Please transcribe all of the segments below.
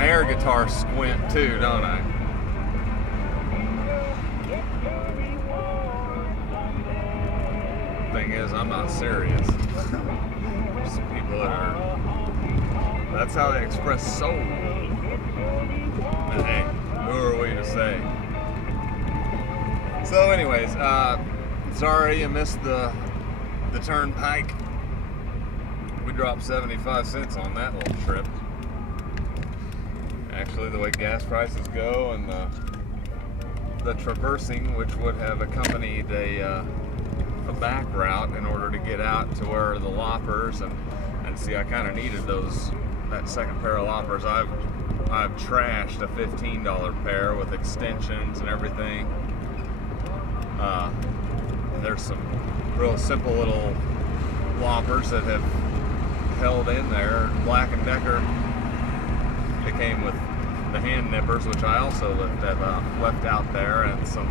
an air guitar squint too, don't I? Thing is, I'm not serious. There's some people that are. That's how they express soul. And hey, who are we to say? So, anyways, sorry you missed the turnpike. We dropped 75 cents on that little trip. Actually, the way gas prices go and the traversing, which would have accompanied a back route in order to get out to where the loppers and see, I kind of needed that second pair of loppers. I've trashed a $15 pair with extensions and everything. There's some real simple little loppers that have held in there. Black & Decker, they came with the hand nippers, which I also left out there, and some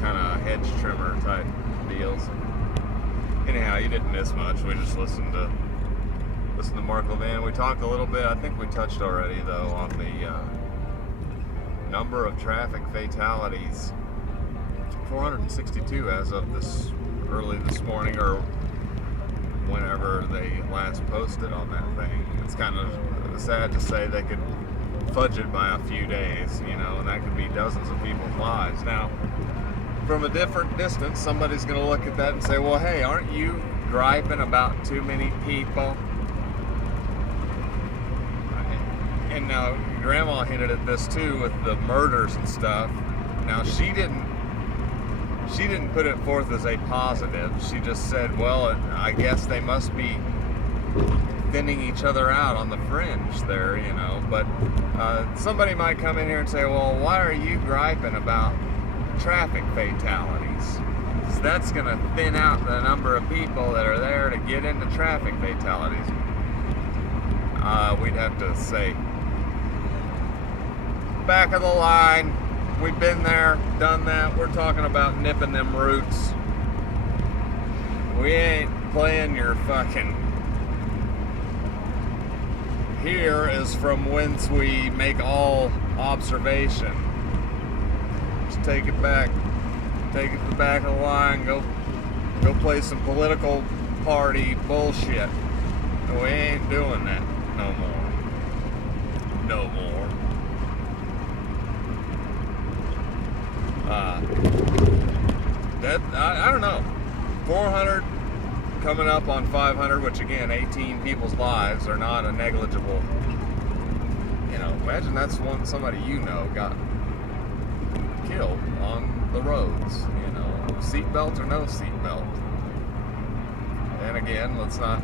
kind of hedge trimmer type deals. Anyhow, you didn't miss much. We just listened to Mark Levin. We talked a little bit. I think we touched already though on the number of traffic fatalities. 462 as of early this morning, or whenever they last posted on that thing. It's kind of sad to say they could fudge it by a few days, and that could be dozens of people's lives. Now, from a different distance, somebody's going to look at that and say, well, hey, aren't you griping about too many people? And now, Grandma hinted at this too with the murders and stuff. Now, she didn't put it forth as a positive. She just said, well, I guess they must be thinning each other out on the fringe there, But somebody might come in here and say, well, why are you griping about traffic fatalities? So that's going to thin out the number of people that are there to get into traffic fatalities. We'd have to say, back of the line. We've been there, done that. We're talking about nipping them roots. We ain't playing your fucking... Here is from whence we make all observation. Just take it back. Take it to the back of the line. Go play some political party bullshit. We ain't doing that no more. No more. I don't know. 400 coming up on 500, which again, 18 people's lives are not a negligible. Imagine that's somebody got killed on the roads. Seatbelt or no seatbelt. And again, let's not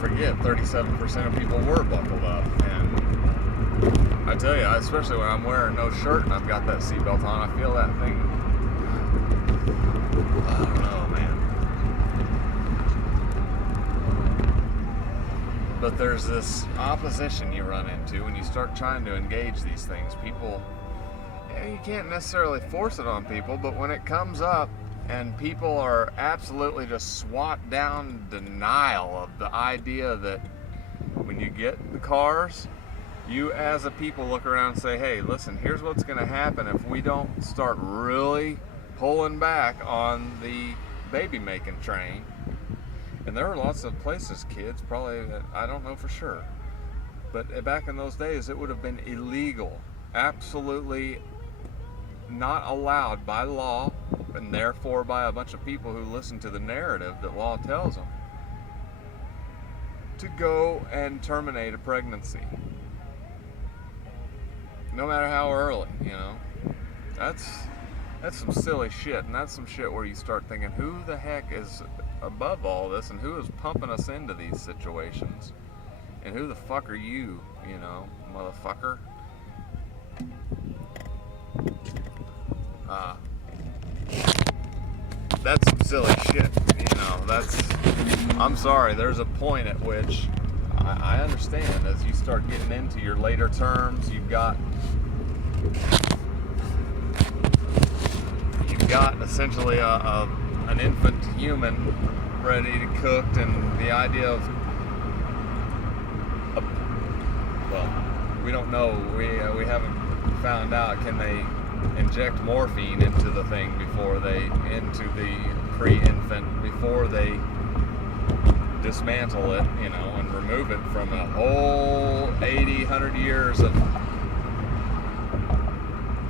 forget 37% of people were buckled up. And I tell you, especially when I'm wearing no shirt and I've got that seatbelt on, I feel that thing. I don't know, man. But there's this opposition you run into when you start trying to engage these things. People, you can't necessarily force it on people, but when it comes up and people are absolutely just swat down denial of the idea that when you get the cars, you as a people look around and say, hey, listen, here's what's going to happen if we don't start really pulling back on the baby making train. And there are lots of places, kids, probably, I don't know for sure, but back in those days it would have been illegal, absolutely not allowed by law, and therefore by a bunch of people who listen to the narrative that law tells them, to go and terminate a pregnancy. No matter how early, That's some silly shit, and that's some shit where you start thinking, who the heck is above all this, and who is pumping us into these situations? And who the fuck are you, motherfucker? That's some silly shit, I'm sorry, there's a point at which I understand as you start getting into your later terms, you've got essentially an infant human ready to cooked, and the idea of well, we don't know. We haven't found out. Can they inject morphine into the thing into the pre-infant before they dismantle it, and remove it from a whole 80, 100 years of,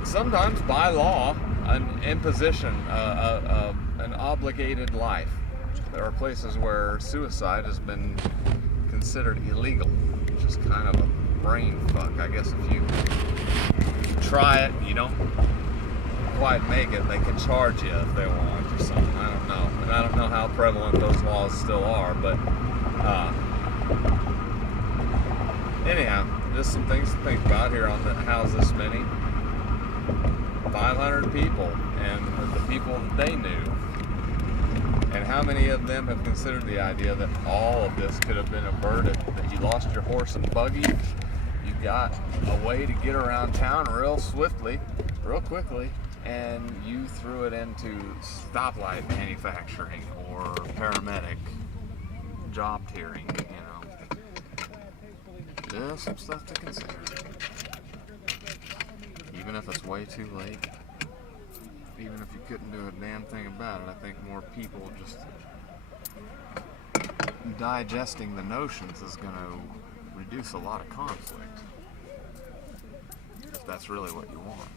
sometimes by law, an imposition, an obligated life. There are places where suicide has been considered illegal, which is kind of a brain fuck. I guess if you try it, you don't quite make it, they can charge you if they want or something. I don't know. And I don't know how prevalent those laws still are, but anyhow, just some things to think about here on the How's This Many. 500 people, and the people that they knew. And how many of them have considered the idea that all of this could have been averted, that you lost your horse and buggy, you got a way to get around town real swiftly, real quickly, and you threw it into stoplight manufacturing or paramedic job tiering, There's some stuff to consider. Even if it's way too late, even if you couldn't do a damn thing about it, I think more people just digesting the notions is going to reduce a lot of conflict, if that's really what you want.